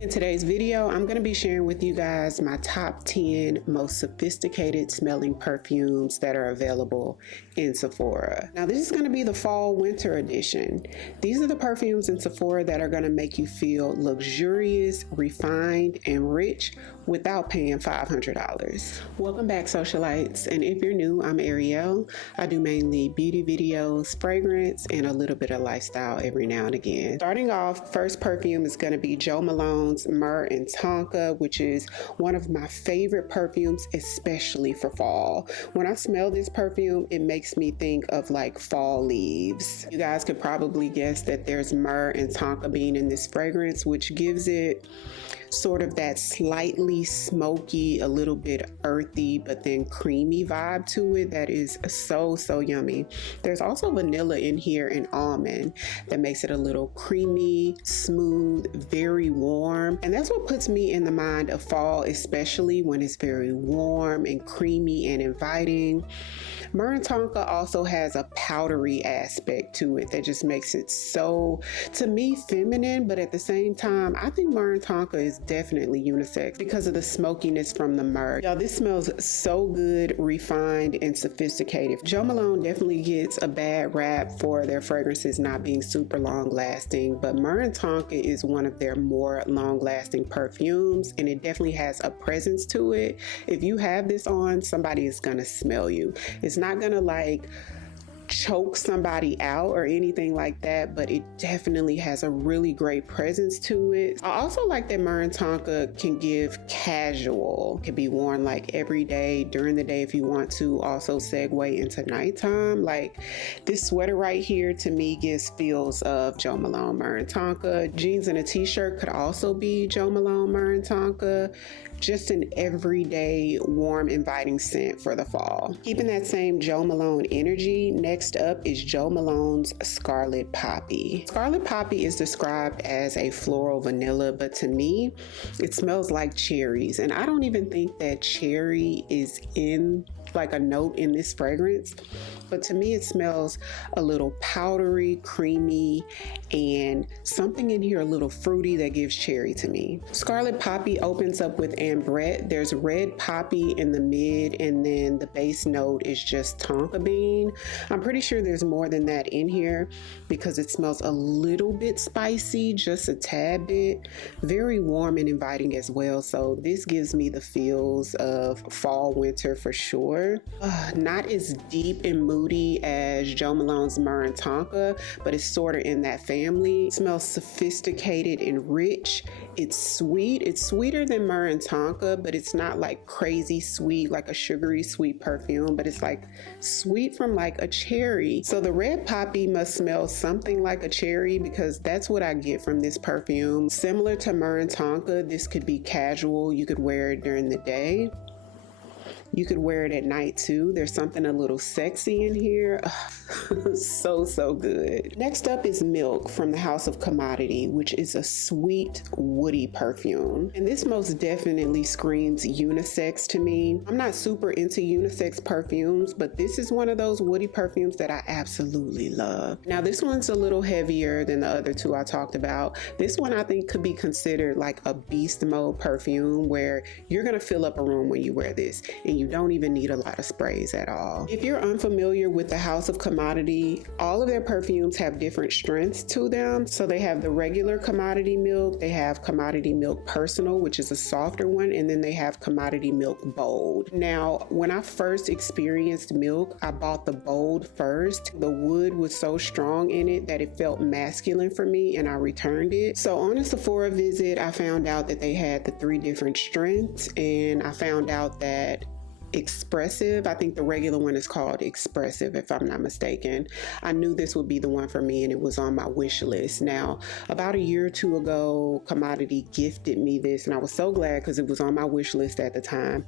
In today's video, I'm going to be sharing with you guys my top 10 most sophisticated smelling perfumes that are available in Sephora. Now, this is going to be the fall winter edition. These are the perfumes in Sephora that are going to make you feel luxurious, refined, and rich without paying $500. Welcome back, socialites. And if you're new, I'm Ariel. I do mainly beauty videos, fragrance, and a little bit of lifestyle every now and again. Starting off, first perfume is going to be Jo Malone's Myrrh and Tonka, which is one of my favorite perfumes, especially for fall. When I smell this perfume, it makes me think of like fall leaves. You guys could probably guess that there's myrrh and tonka bean in this fragrance, which gives it sort of that slightly smoky, a little bit earthy, but then creamy vibe to it that is so yummy. There's also vanilla in here and almond that makes it a little creamy, smooth, very warm. And that's what puts me in the mind of fall, especially when it's very warm and creamy and inviting. Myrrh and Tonka also has a powdery aspect to it that just makes it so, to me, feminine, but at the same time, I think Myrrh and Tonka is definitely unisex because of the smokiness from the myrrh. Y'all, this smells so good, refined, and sophisticated. Jo Malone definitely gets a bad rap for their fragrances not being super long lasting, but Myrrh and Tonka is one of their more long lasting perfumes, and it definitely has a presence to it. If you have this on, somebody is gonna smell you. It's not gonna like choke somebody out or anything like that, but it definitely has a really great presence to it. I also like that Myrrh and Tonka can give casual. It can be worn like every day, during the day if you want to, also segue into nighttime. Like this sweater right here to me gives feels of Jo Malone Myrrh and Tonka. Jeans and a t-shirt could also be Jo Malone Myrrh and Tonka. Just an everyday warm inviting scent for the fall. Keeping that same Jo Malone energy, next up is Jo Malone's Scarlet Poppy. Scarlet Poppy is described as a floral vanilla, but to me it smells like cherries, and I don't even think that cherry is in like a note in this fragrance, but to me it smells a little powdery, creamy, and something in here a little fruity that gives cherry to me. Scarlet Poppy opens up with ambrette. There's red poppy in the mid, and then the base note is just tonka bean. I'm pretty sure there's more than that in here because it smells a little bit spicy, just a tad bit. Very warm and inviting as well, so this gives me the feels of fall winter for sure. Not as deep and moody as Jo Malone's Myrrh and Tonka, but it's sort of in that family. It smells sophisticated and rich. It's sweet. It's sweeter than Myrrh and Tonka, but it's not like crazy sweet, like a sugary sweet perfume, but it's like sweet from like a cherry. So the red poppy must smell something like a cherry because that's what I get from this perfume. Similar to Myrrh and Tonka, this could be casual. You could wear it during the day. You could wear it at night too. There's something a little sexy in here. So good. Next up is Milk from the House of Commodity, which is a sweet, woody perfume. And this most definitely screams unisex to me. I'm not super into unisex perfumes, but this is one of those woody perfumes that I absolutely love. Now this one's a little heavier than the other two I talked about. This one I think could be considered like a beast mode perfume where you're gonna fill up a room when you wear this, and you don't even need a lot of sprays at all. If you're unfamiliar with the House of Commodity, all of their perfumes have different strengths to them. So they have the regular Commodity Milk, they have Commodity Milk Personal, which is a softer one, and then they have Commodity Milk Bold. Now, when I first experienced Milk, I bought the Bold first. The wood was so strong in it that it felt masculine for me, and I returned it. So on a Sephora visit, I found out that they had the 3 different strengths, and I found out that Expressive, I think the regular one is called Expressive if I'm not mistaken. I knew this would be the one for me, and it was on my wish list. Now, about a year or two ago, Commodity gifted me this, and I was so glad because it was on my wish list at the time.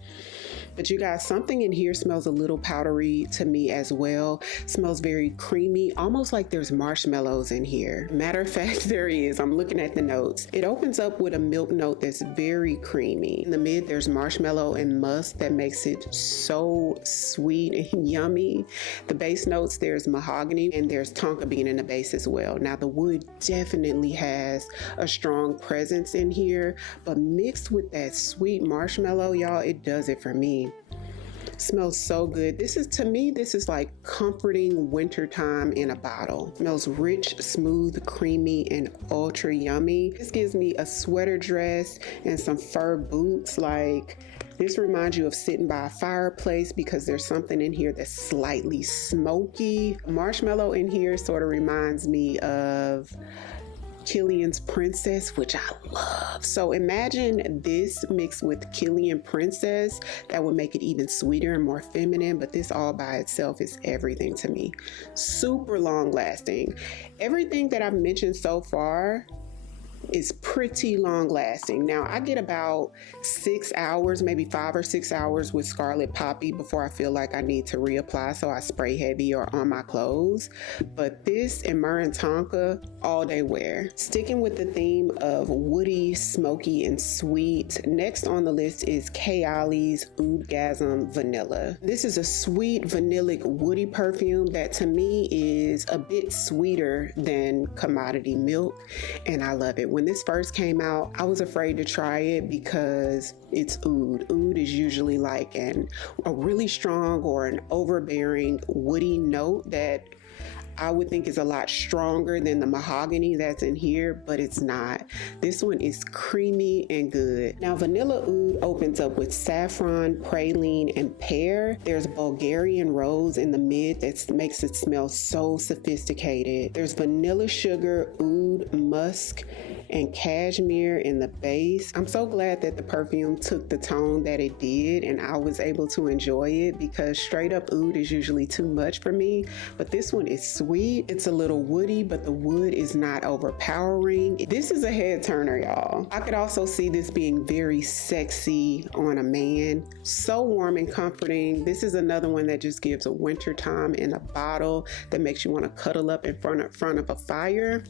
But you guys, something in here smells a little powdery to me as well. Smells very creamy, almost like there's marshmallows in here. Matter of fact, there is. I'm looking at the notes. It opens up with a milk note that's very creamy. In the mid, there's marshmallow and musk that makes it so sweet and yummy. The base notes, there's mahogany and there's tonka bean in the base as well. Now the wood definitely has a strong presence in here, but mixed with that sweet marshmallow, y'all, it does it for me. Smells so good. This is like comforting wintertime in a bottle. Smells rich, smooth, creamy, and ultra yummy. This gives me a sweater dress and some fur boots. Like, this reminds you of sitting by a fireplace because there's something in here that's slightly smoky. Marshmallow in here sort of reminds me of Killian's Princess, which I love. So imagine this mixed with Killian Princess. That would make it even sweeter and more feminine, but this all by itself is everything to me. Super long lasting. Everything that I've mentioned so far is pretty long lasting. Now I get about 6 hours, maybe 5 or 6 hours with Scarlet Poppy before I feel like I need to reapply, so I spray heavy or on my clothes. But this and Myrrh and Tonka, all day wear. Sticking with the theme of woody, smoky, and sweet, next on the list is Kayali's Oudgasm Vanilla. This is a sweet vanillic woody perfume that to me is a bit sweeter than commodity milk, and I love it. When this first came out, I was afraid to try it because it's oud. Oud is usually like a really strong or an overbearing woody note that I would think is a lot stronger than the mahogany that's in here, but it's not. This one is creamy and good. Now, vanilla oud opens up with saffron, praline, and pear. There's Bulgarian rose in the mid that makes it smell so sophisticated. There's vanilla sugar, oud, musk, and cashmere in the base. I'm so glad that the perfume took the tone that it did and I was able to enjoy it, because straight up oud is usually too much for me, but this one is sweet. It's a little woody, but the wood is not overpowering. This is a head turner, y'all. I could also see this being very sexy on a man. So warm and comforting. This is another one that just gives a winter time in a bottle that makes you want to cuddle up in front of a fire.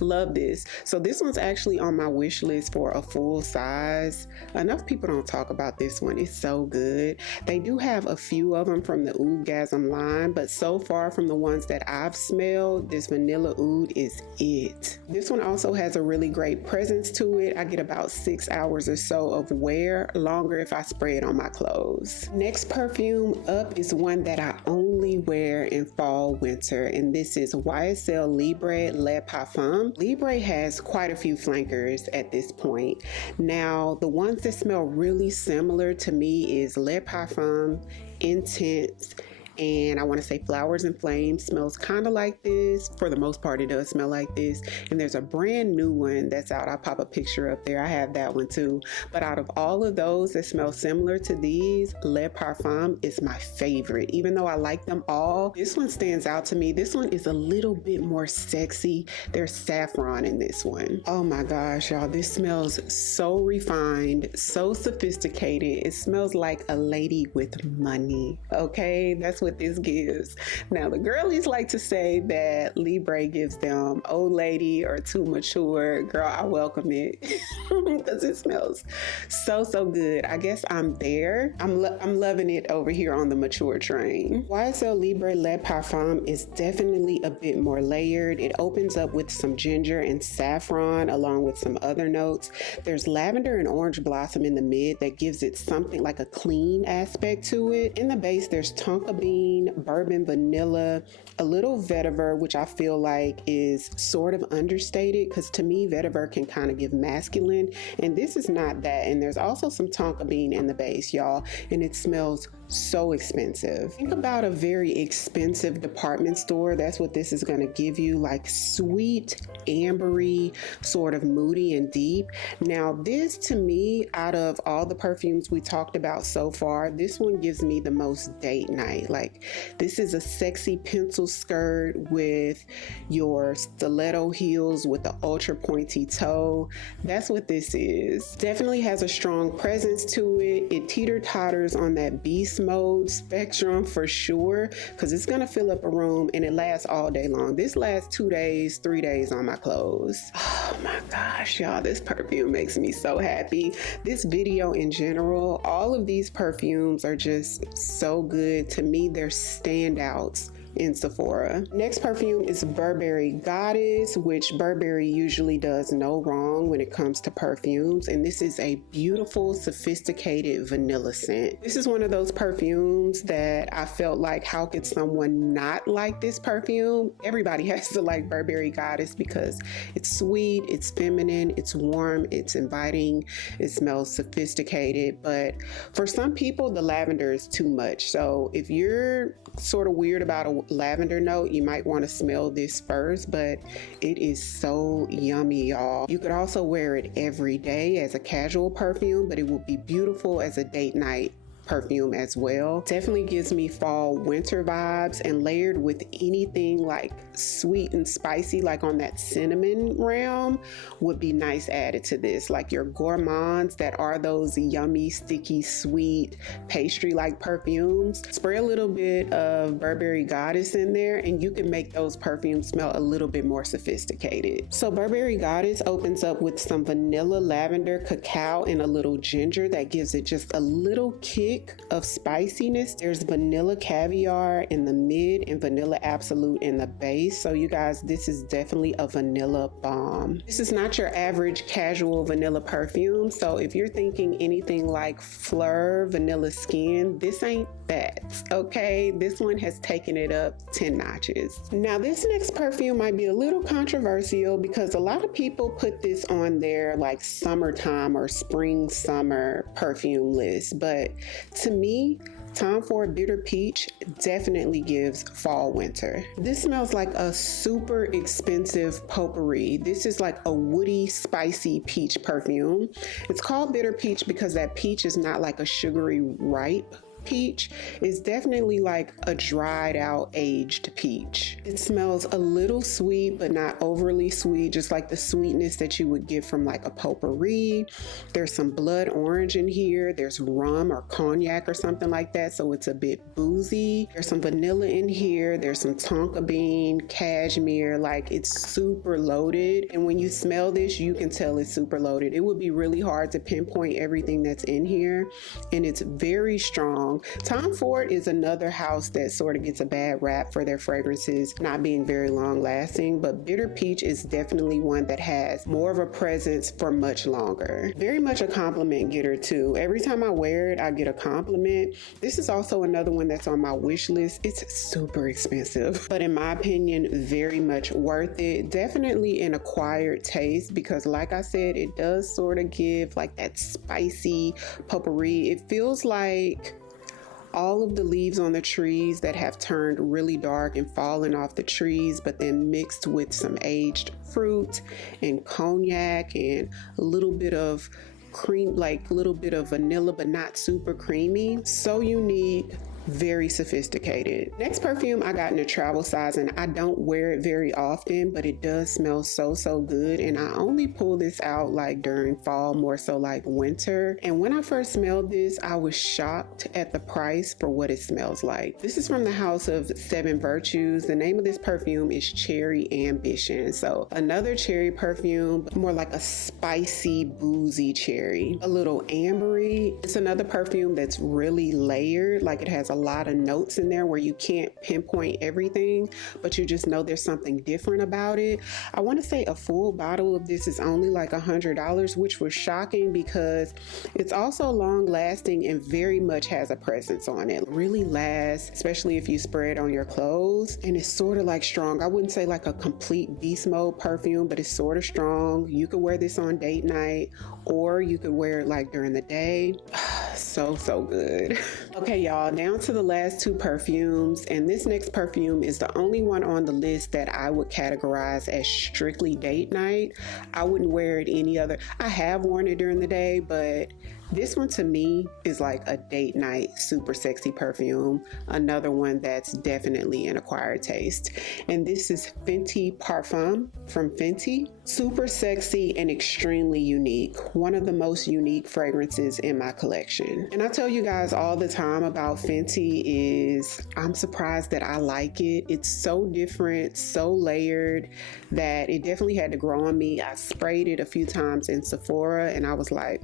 Love this. So this one's actually on my wish list for a full size. Enough people don't talk about this one. It's so good. They do have a few of them from the Oudgasm line, but so far from the ones that I've smelled, this vanilla oud is it. This one also has a really great presence to it. I get about 6 hours or so of wear, longer if I spray it on my clothes. Next perfume up is one that I only wear in fall, winter, and this is YSL Libre Le Parfum. Libre has quite a few flankers at this point. Now, the ones that smell really similar to me is Le Parfum, Intense, and I want to say Flowers and Flames. Smells kind of like this. For the most part, it does smell like this. And there's a brand new one that's out. I'll pop a picture up there. I have that one too. But out of all of those that smell similar to these, Le Parfum is my favorite. Even though I like them all, this one stands out to me. This one is a little bit more sexy. There's saffron in this one. Oh my gosh, y'all. This smells so refined, so sophisticated. It smells like a lady with money. Okay, that's what this gives. Now, the girlies like to say that Libre gives them old lady or too mature. Girl, I welcome it because it smells so good. I guess I'm there. I'm loving it over here on the mature train. YSL Libre Le Parfum is definitely a bit more layered. It opens up with some ginger and saffron along with some other notes. There's lavender and orange blossom in the mid that gives it something like a clean aspect to it. In the base, there's tonka bean, bourbon vanilla, a little vetiver, which I feel like is sort of understated because to me vetiver can kind of give masculine, and this is not that. And there's also some tonka bean in the base, y'all, and it smells so expensive. Think about a very expensive department store. That's what this is going to give you, like sweet, ambery, sort of moody and deep. Now this, to me, out of all the perfumes we talked about so far, this one gives me the most date night. Like, this is a sexy pencil skirt with your stiletto heels with the ultra pointy toe. That's what this is. Definitely has a strong presence to it. It teeter-totters on that beast mode spectrum for sure, because it's gonna fill up a room and it lasts all day long. This lasts 2 days, 3 days on my clothes. Oh my gosh, y'all, this perfume makes me so happy. This video in general, all of these perfumes are just so good. To me, they're standouts in Sephora. Next perfume is Burberry Goddess, which Burberry usually does no wrong when it comes to perfumes, and this is a beautiful, sophisticated vanilla scent. This is one of those perfumes that I felt like, how could someone not like this perfume? Everybody has to like Burberry Goddess because it's sweet, it's feminine, it's warm, it's inviting, it smells sophisticated, but for some people the lavender is too much. So if you're sort of weird about a lavender note, you might want to smell this first, but it is so yummy, y'all. You could also wear it every day as a casual perfume, but it would be beautiful as a date night perfume as well. Definitely gives me fall winter vibes, and layered with anything like sweet and spicy, like on that cinnamon realm, would be nice added to this. Like your gourmands that are those yummy, sticky, sweet, pastry like perfumes, spray a little bit of Burberry Goddess in there and you can make those perfumes smell a little bit more sophisticated. So Burberry Goddess opens up with some vanilla, lavender, cacao, and a little ginger that gives it just a little kick of spiciness. There's vanilla caviar in the mid and vanilla absolute in the base. So you guys, this is definitely a vanilla bomb. This is not your average casual vanilla perfume. So if you're thinking anything like Fleur vanilla skin, this ain't that, okay? This one has taken it up 10 notches. Now this next perfume might be a little controversial because a lot of people put this on their like summertime or spring summer perfume list, but to me, Tom Ford Bitter Peach definitely gives fall winter. This smells like a super expensive potpourri. This is like a woody, spicy peach perfume. It's called Bitter Peach because that peach is not like a sugary ripe peach. Is definitely like a dried out aged peach. It smells a little sweet but not overly sweet, just like the sweetness that you would get from like a potpourri. There's some blood orange in here, there's rum or cognac or something like that, so it's a bit boozy. There's some vanilla in here, there's some tonka bean, cashmere, like it's super loaded, and when you smell this you can tell it's super loaded. It would be really hard to pinpoint everything that's in here, and it's very strong. Tom Ford is another house that sort of gets a bad rap for their fragrances not being very long lasting, but Bitter Peach is definitely one that has more of a presence for much longer. Very much a compliment getter too. Every time I wear it, I get a compliment. This is also another one that's on my wish list. It's super expensive, but in my opinion, very much worth it. Definitely an acquired taste because like I said, it does sort of give like that spicy potpourri. It feels like all of the leaves on the trees that have turned really dark and fallen off the trees, but then mixed with some aged fruit and cognac and a little bit of cream, like a little bit of vanilla, but not super creamy. So unique, very sophisticated. Next perfume I got in a travel size, and I don't wear it very often, but it does smell so good, and I only pull this out like during fall, more so like winter. And when I first smelled this, I was shocked at the price for what it smells like. This is from the house of Seven Virtues. The name of this perfume is Cherry Ambition. So another cherry perfume, but more like a spicy, boozy cherry, a little ambery. It's another perfume that's really layered, like it has a lot of notes in there where you can't pinpoint everything, but you just know there's something different about it. I want to say a full bottle of this is only like $100, which was shocking because it's also long lasting and very much has a presence on it. Really lasts, especially if you spray it on your clothes, and it's sort of like strong. I wouldn't say like a complete beast mode perfume, but it's sort of strong. You could wear this on date night or you could wear it like during the day. So good. Okay, y'all, down to the last two perfumes, and this next perfume is the only one on the list that I would categorize as strictly date night. I wouldn't wear it any other. I have worn it during the day, but This one to me is like a date night super sexy perfume. Another one that's definitely an acquired taste. And this is Fenty Parfum from Fenty. Super sexy and extremely unique. One of the most unique fragrances in my collection. And I tell you guys all the time about Fenty is I'm surprised that I like it. It's so different, so layered that it definitely had to grow on me. I sprayed it a few times in Sephora and I was like,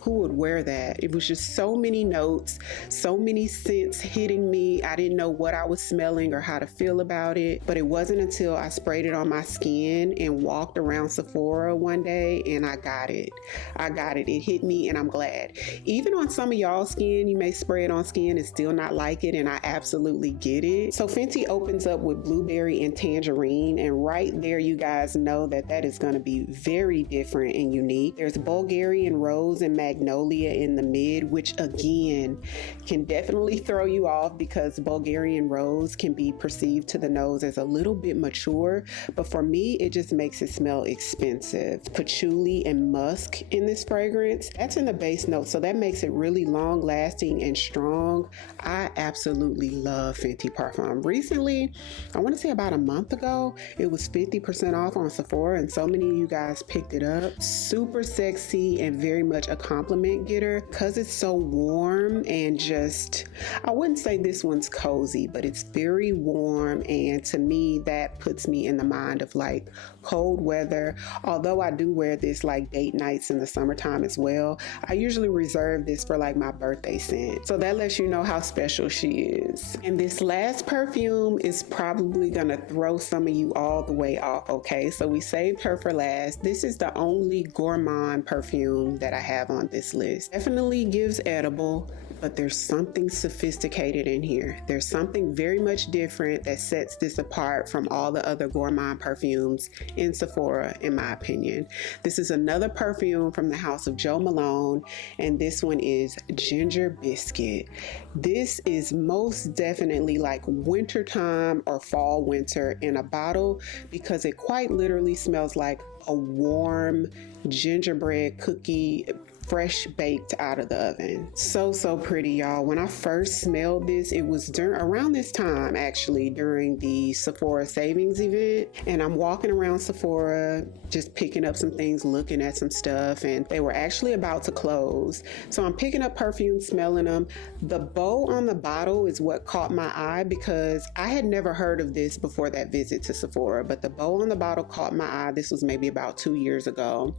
who would wear that? It was just so many notes, so many scents hitting me. I didn't know what I was smelling or how to feel about it, but it wasn't until I sprayed it on my skin and walked around Sephora one day and I got it. It hit me and I'm glad. Even on some of y'all's skin, you may spray it on skin and still not like it, and I absolutely get it. So Fenty opens up with blueberry and tangerine, and right there you guys know that that is going to be very different and unique. There's Bulgarian rose and magnolia in the mid, which again can definitely throw you off because Bulgarian rose can be perceived to the nose as a little bit mature, but for me it just makes it smell expensive. Patchouli and musk in this fragrance, that's in the base note, so that makes it really long lasting and strong. I absolutely love Fenty Parfum. Recently, I want to say about a month ago, it was 50% off on Sephora and so many of you guys picked it up. Super sexy and very much a compliment getter because it's so warm and just, I wouldn't say this one's cozy, but it's very warm, and to me that puts me in the mind of like cold weather. Although I do wear this like date nights in the summertime as well, I usually reserve this for like my birthday scent, so that lets you know how special she is. And this last perfume is probably gonna throw some of you all the way off, okay? So we saved her for last. This is the only gourmand perfume that I have on this list. Definitely gives edible, but there's something sophisticated in here. There's something very much different that sets this apart from all the other gourmand perfumes in Sephora, in my opinion. This is another perfume from the house of Jo Malone, and this one is Ginger Biscuit. This is most definitely like wintertime or fall winter in a bottle because it quite literally smells like a warm gingerbread cookie, fresh baked out of the oven. So pretty, y'all. When I first smelled this, it was around this time actually, during the Sephora savings event, and I'm walking around Sephora just picking up some things, looking at some stuff, and they were actually about to close. So I'm picking up perfumes, smelling them. The bow on the bottle is what caught my eye because I had never heard of this before that visit to Sephora, but the bow on the bottle caught my eye. This was maybe about 2 years ago.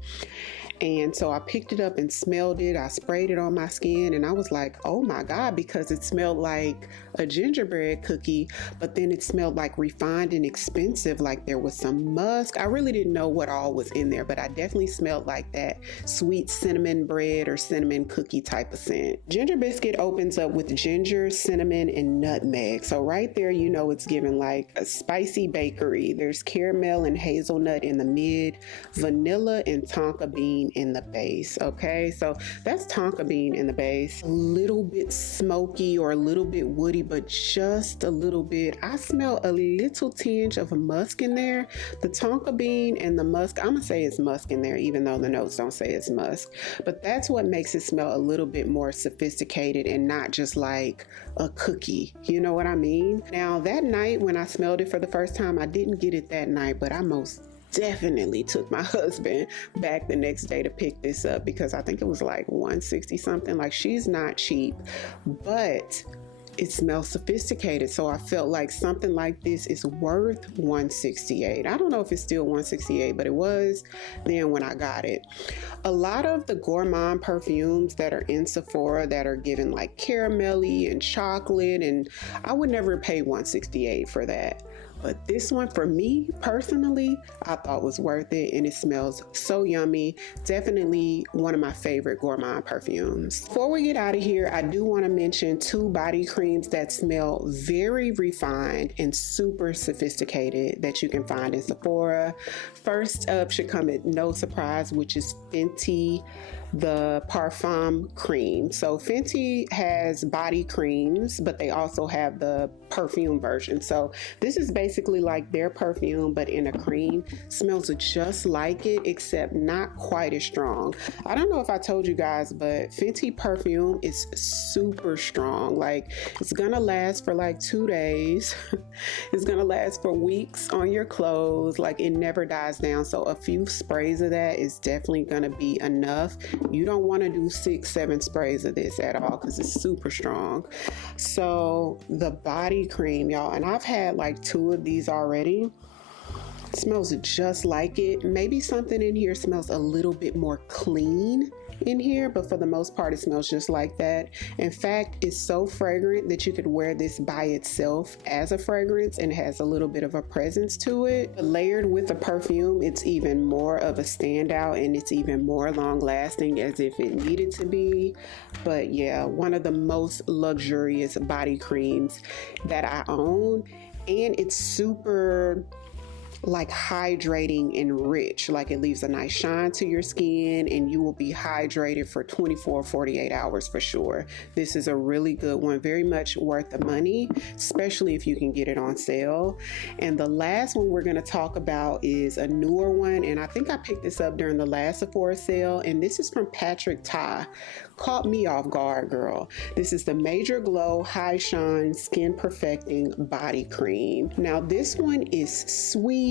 And so I picked it up and smelled it. I sprayed it on my skin and I was like, oh my God, because it smelled like a gingerbread cookie, but then it smelled like refined and expensive, like there was some musk. I really didn't know what all was in there, but I definitely smelled like that sweet cinnamon bread or cinnamon cookie type of scent. Ginger Biscuit opens up with ginger, cinnamon, and nutmeg. So right there, you know it's giving like a spicy bakery. There's caramel and hazelnut in the mid, vanilla and tonka bean in the base. Okay, so that's tonka bean in the base. A little bit smoky or a little bit woody, but just a little bit. I smell a little tinge of musk in there. The tonka bean and the musk, I'm gonna say it's musk in there even though the notes don't say it's musk, but that's what makes it smell a little bit more sophisticated and not just like a cookie, you know what I mean? Now that night when I smelled it for the first time, I didn't get it that night, but I most definitely took my husband back the next day to pick this up because I think it was like $160 something. Like, she's not cheap, but it smells sophisticated, so I felt like something like this is worth $168. I don't know if it's still $168, but it was then when I got it. A lot of the gourmand perfumes that are in Sephora that are given like caramelly and chocolate, and I would never pay $168 for that. But this one, for me personally, I thought was worth it, and it smells so yummy. Definitely one of my favorite gourmand perfumes. Before we get out of here, I do want to mention 2 body creams that smell very refined and super sophisticated that you can find in Sephora. First up should come at no surprise, which is Fenty the Parfum cream. So Fenty has body creams, but they also have the perfume version. So this is basically like their perfume, but in a cream. Smells just like it, except not quite as strong. I don't know if I told you guys, but Fenty perfume is super strong. Like, it's gonna last for like 2 days. It's gonna last for weeks on your clothes. Like, it never dies down. So a few sprays of that is definitely gonna be enough. You don't want to do 6-7 sprays of this at all because it's super strong. So the body cream, y'all, and I've had like 2 of these already. It smells just like it. Maybe something in here smells a little bit more clean in here, but for the most part it smells just like that. In fact, it's so fragrant that you could wear this by itself as a fragrance and has a little bit of a presence to it. But layered with the perfume, it's even more of a standout, and it's even more long lasting, as if it needed to be. But yeah, one of the most luxurious body creams that I own, and it's super like hydrating and rich. Like, it leaves a nice shine to your skin, and you will be hydrated for 24-48 hours for sure. This is a really good one, very much worth the money, especially if you can get it on sale. And the last one we're going to talk about is a newer one, and I think I picked this up during the last Sephora sale, and this is from Patrick Ta. Caught me off guard, girl. This is the Major Glow High Shine Skin Perfecting Body Cream. Now, this one is sweet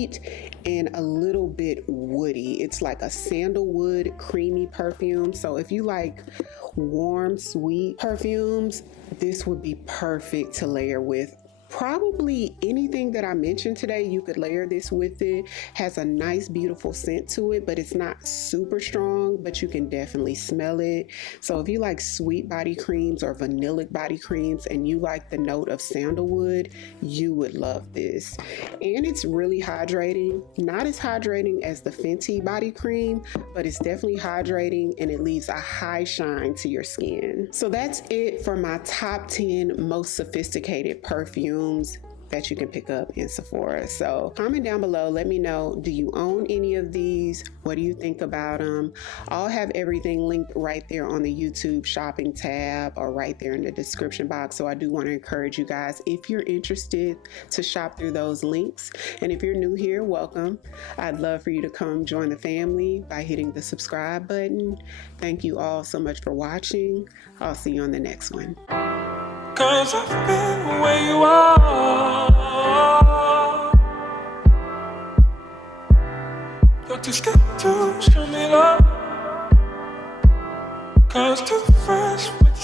and a little bit woody. It's like a sandalwood creamy perfume. So if you like warm, sweet perfumes, this would be perfect to layer with. Probably anything that I mentioned today, you could layer this with it. Has a nice, beautiful scent to it, but it's not super strong, but you can definitely smell it. So if you like sweet body creams or vanillic body creams and you like the note of sandalwood, you would love this. And it's really hydrating. Not as hydrating as the Fenty body cream, but it's definitely hydrating, and it leaves a high shine to your skin. So that's it for my top 10 most sophisticated perfumes that you can pick up in Sephora. So comment down below, let me know, do you own any of these? What do you think about them? I'll have everything linked right there on the YouTube shopping tab, or right there in the description box. So I do want to encourage you guys, if you're interested, to shop through those links. And if you're new here, welcome. I'd love for you to come join the family by hitting the subscribe button. Thank you all so much for watching. I'll see you on the next one. 'Cause I've been where you are. You're too scared to show me love. 'Cause too fresh with